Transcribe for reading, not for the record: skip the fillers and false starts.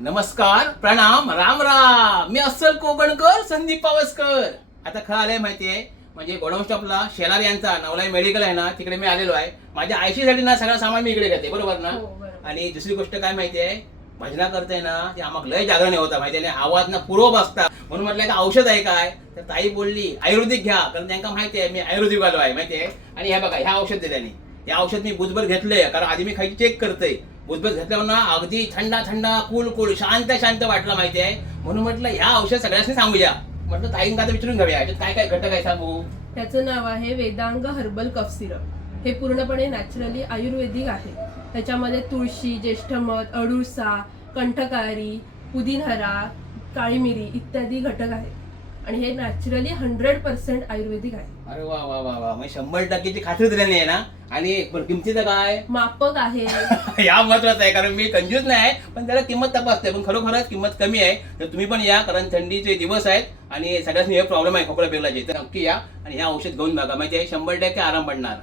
नमस्कार, प्रणाम, राम राम. मी अस्सल कोकणकर संदीप पावसकर. आता खरं आलंय माहितीये, म्हणजे गोडाऊन स्टॉपला शेलार यांचा नवलाई मेडिकल आहे ना, तिकडे मी आलेलो आहे. माझ्या आयशीसाठी ना सगळं सामान मी इकडे घेते, बरोबर ना. हो, बरोबर. आणि दुसरी गोष्ट काय माहितीये, भजना करते ना ते आम्हाला लय जागरण होता माहितीये, आवाज ना पूर्व बसता. म्हणून म्हटलं का औषध आहे काय, तर ताई बोलली आयुर्वेदिक घ्या, कारण त्यांना माहिती आहे मी आयुर्वेदिक वालो आहे माहितीये. आणि हे बघा, ह्या औषध दिल्याने हे औषध मी बुधभर घेतलंय, कारण आधी मी खायची चेक करते. बुधभर घेतल्यावर ना अगदी थंडा थंडा कूल कूल शांत शांत वाटलं माहिती आहे. म्हणून म्हटलं ह्या औषध सगळ्यांनी सांगूया. म्हटलं ताईंका तर विचारून घ्याव्या याच्यात काय काय घटक आहे सांगू. त्याचं नाव आहे वेदांग हर्बल कफ सिरप. हे पूर्णपणे नॅचरली आयुर्वेदिक आहे. त्याच्यामध्ये तुळशी, ज्येष्ठमध, अडुळसा, कंठकारी, पुदिनहरा, काळी मिरी इत्यादी घटक आहेत. आणि हे नॅचरली 100% आयुर्वेदिक आहे. अरे वा वा वा वा, म्हणजे 100%ची खात्री दिल्याने आहे ना. आणि किमतीचं काय मापक आहे. या महत्वाचं आहे, कारण मी कंजूस नाही आहे, पण त्याला किंमत तपासते. पण खरोखरच किंमत कमी आहे. तर तुम्ही पण या, कारण थंडीचे दिवस आहेत आणि सगळ्यांनी हे प्रॉब्लेम आहे खोकला बिगलाचे. तर नक्की या आणि हे औषध घेऊन बघा, म्हणजे 100% आराम पडणार.